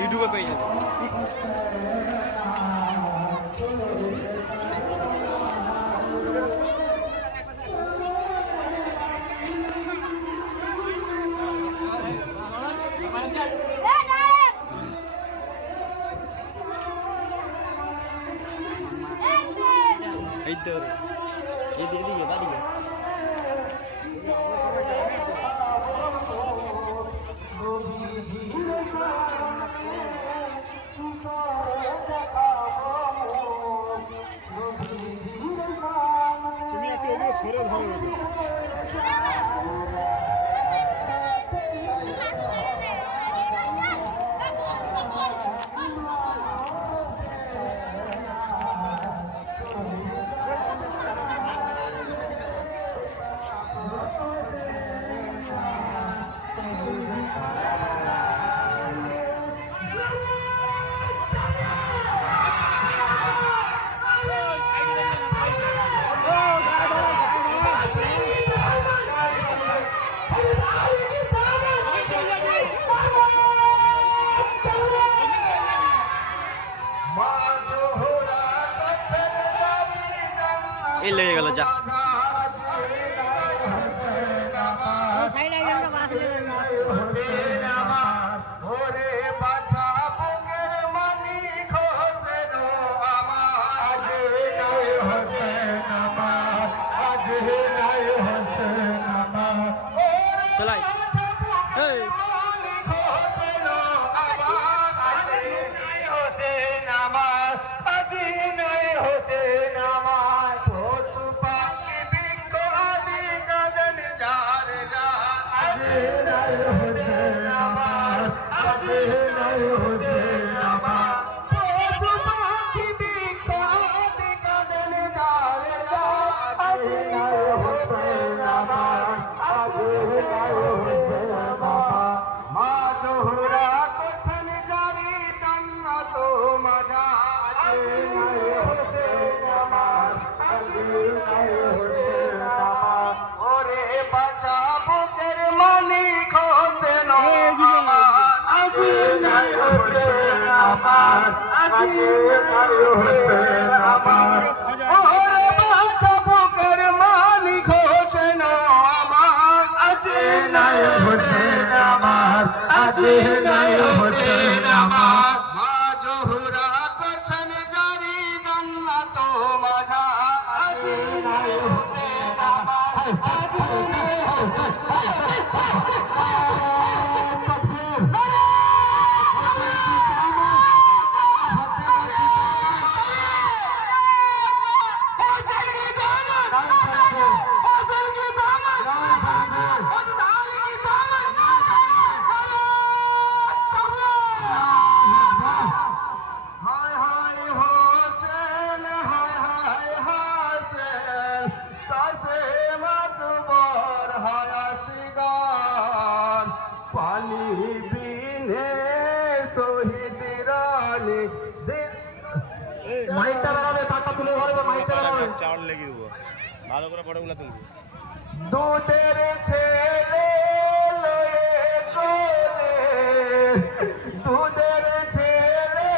ইউটিউবে পেয়ে যাবে। এই তো এদিকে বাদিকে তুমি একটু এদিকে সরে ধরো। এই লেগে গেল যা চলাই চাউল লেগে দেবো ভালো করে ফটোগুলো তুলবো। দুধের ছেলে দুধের ছেলে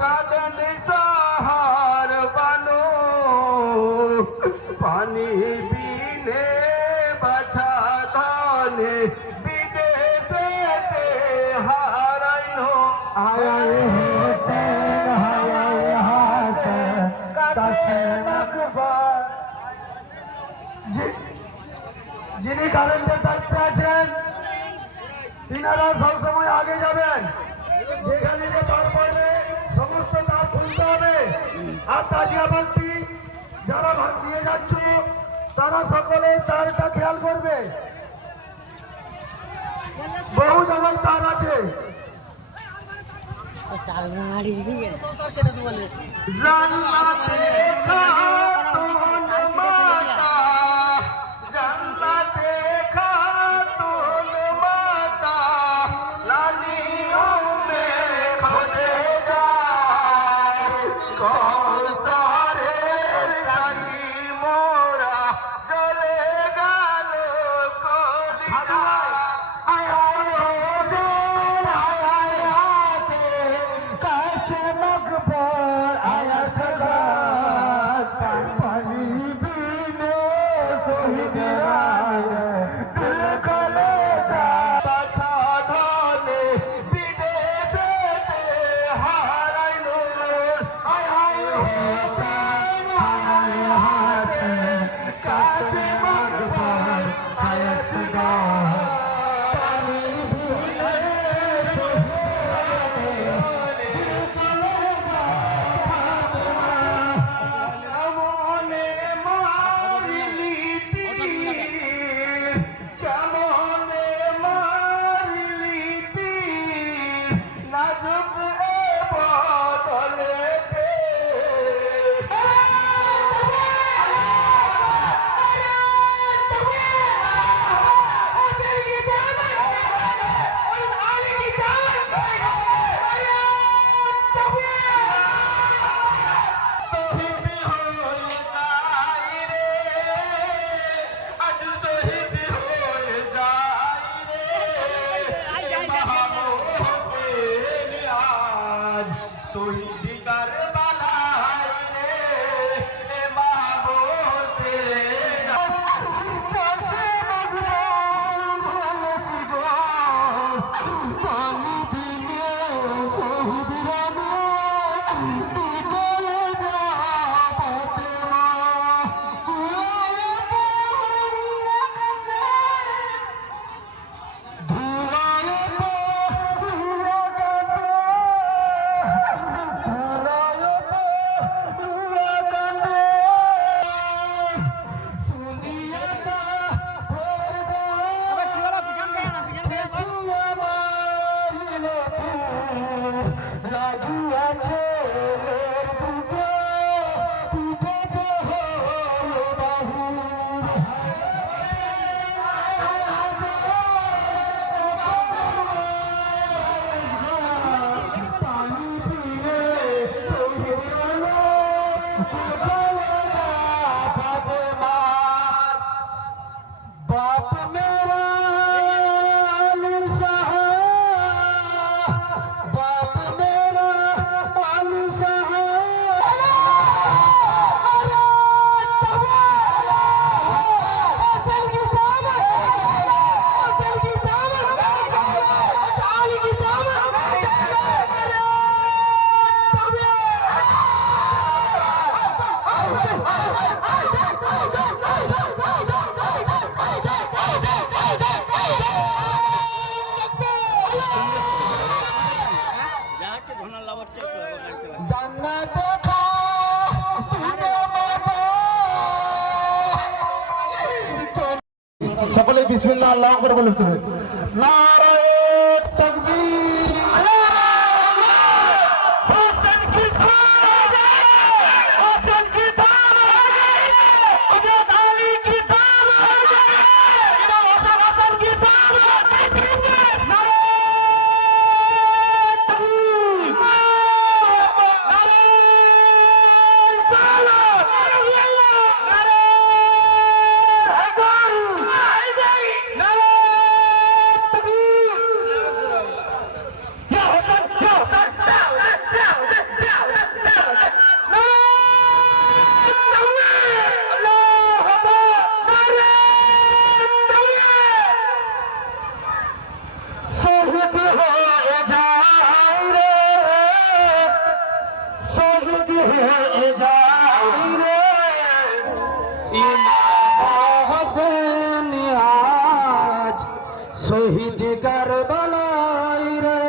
কাদন সাহার বানো পানি বিনে বাছা ধানে বিদেশে হারাইল যিনি কারেন্টের দায়িত্বে আছেন তিনারা সবসময় আগে যাবেন, যেখানে যে তার পড়বে আর তাজিয়া বালতি যারা ভাগ দিয়ে যাচ্ছ তারা সকলে তারটা খেয়াল করবে। বহু জায়গায় তার আছে। জান্নাতে খাতুন মাতা, জান্নাতে খাতুন মাতা, লালি উম্মে খাদিজা, কওসারের রানী মোরা জ্বলে গেল কলিজা। সকলে বিসমিল্লাহ আল্লাহু আকবার বলে উঠবে। নারায়ে তাকবীর, হোসেন কি তামা, হোসেন কি তামা, হযরত আলী কি তামা, ইমাম হাসান কি তামা। নারায়ে তাকবীর, নারায়ে সালাত, নারায়ে শহীদ কারবালায় রে,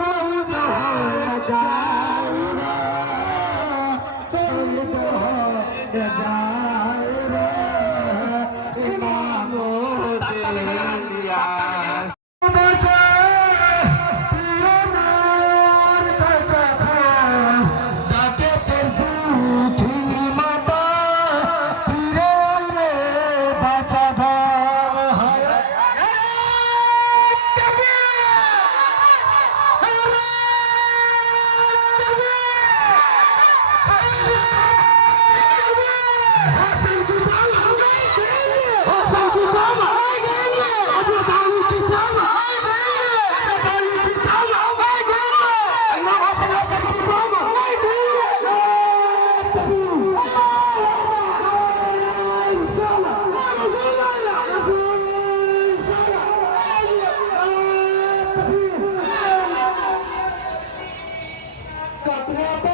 শহীদ হয়ে যায় রে, যায় রে ইমাম হোসেন বাঁচা পিয়নার কাছে ডাকে তোর দুধি মাতা পীরে রে বাঁচা ধাম হায় Got